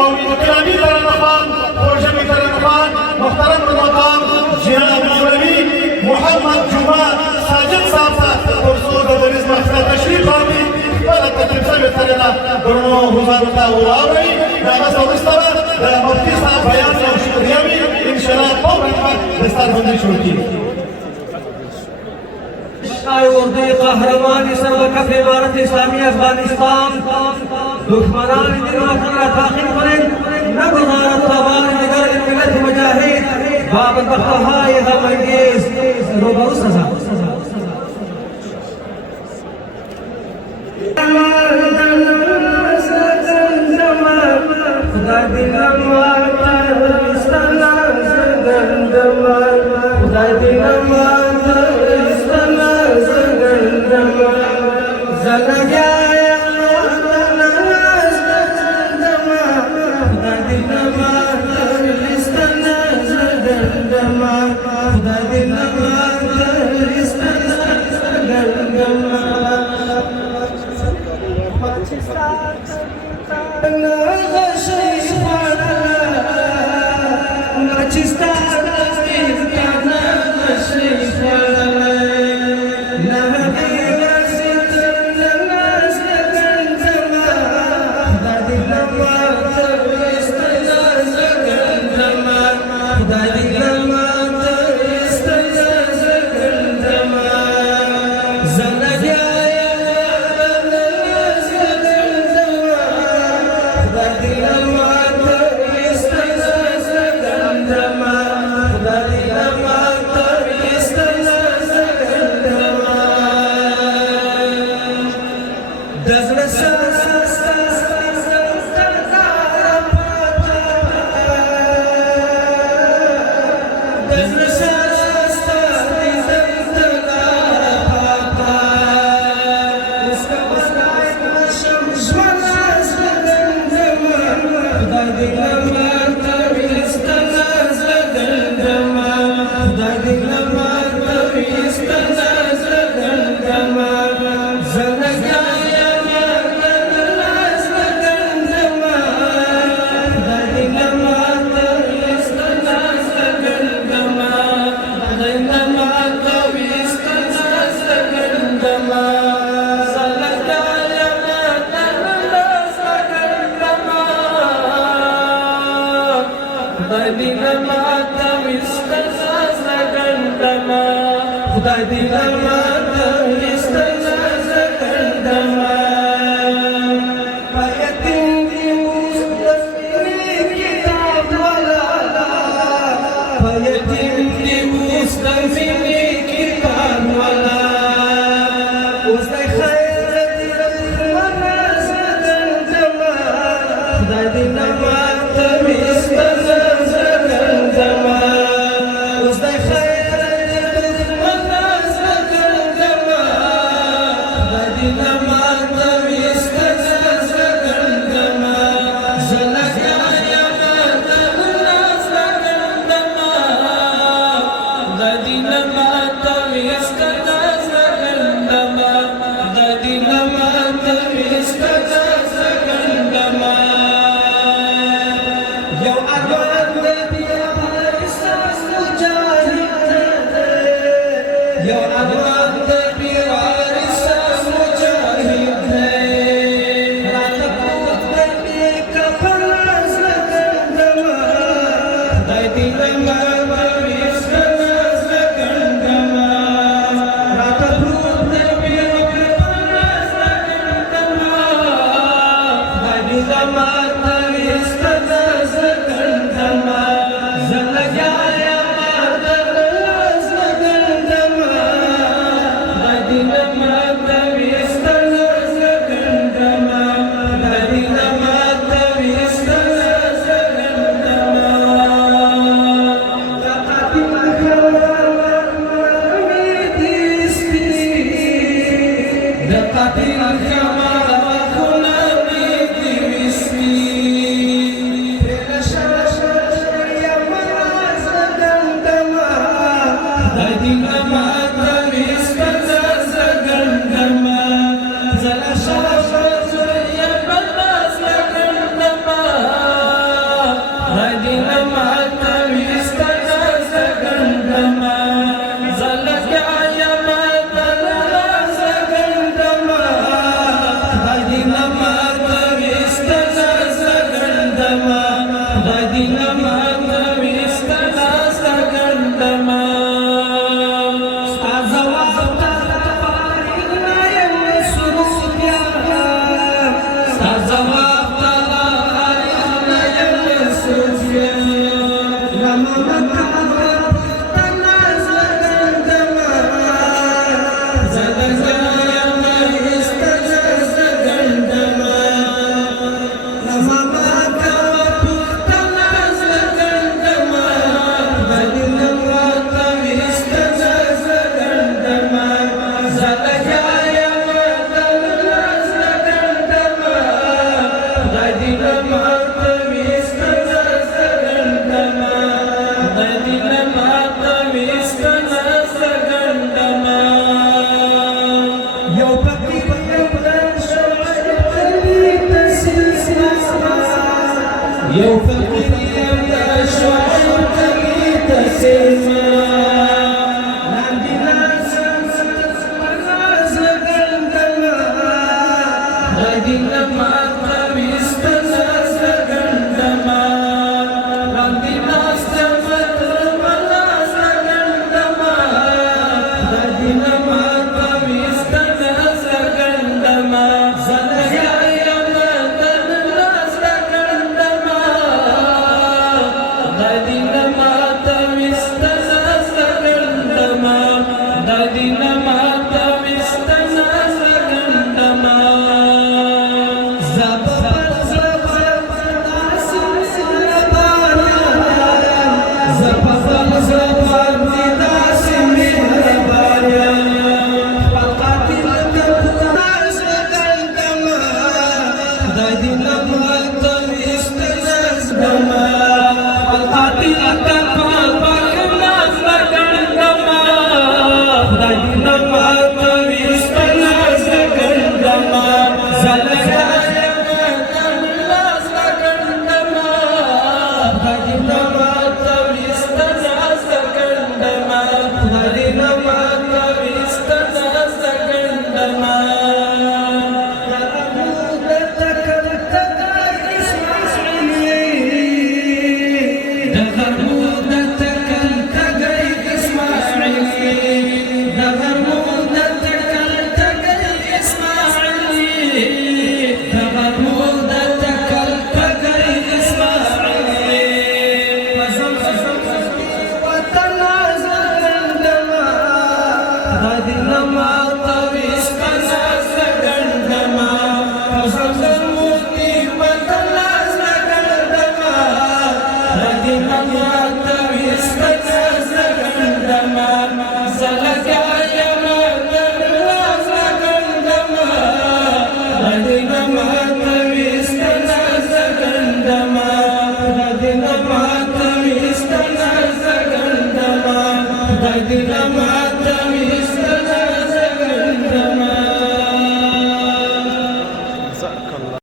او انقلابی درنخان خوشبی درنخان محترم المقام جناب مولوی محمد جمعه ساجد صاحب ته ورسو د دریز مخته تشریف راوړي خپله تکلیف شوې طریقه درنو حضورو ته واورئ د هغه څه وروسته به د مفتي صاحب بیان او شکریه وي انشاءالله فوراً به دستاربندي شروع کېږي. اردو قهرمان سربکف امارت اسلامی افغانستان دشمنان دین وطن را تعقیب کنید نگذارد تابان دیگر ملت مجاهد باب بدبختهای غمانگیز روبرو سزا يوم فقير يبدأ الشعور تبي تسمع نادي ناس ناس قندما نادي لما تبي استناس قندما نادي ناس جمت ملاس قندما نادي لما تبي استناس قندما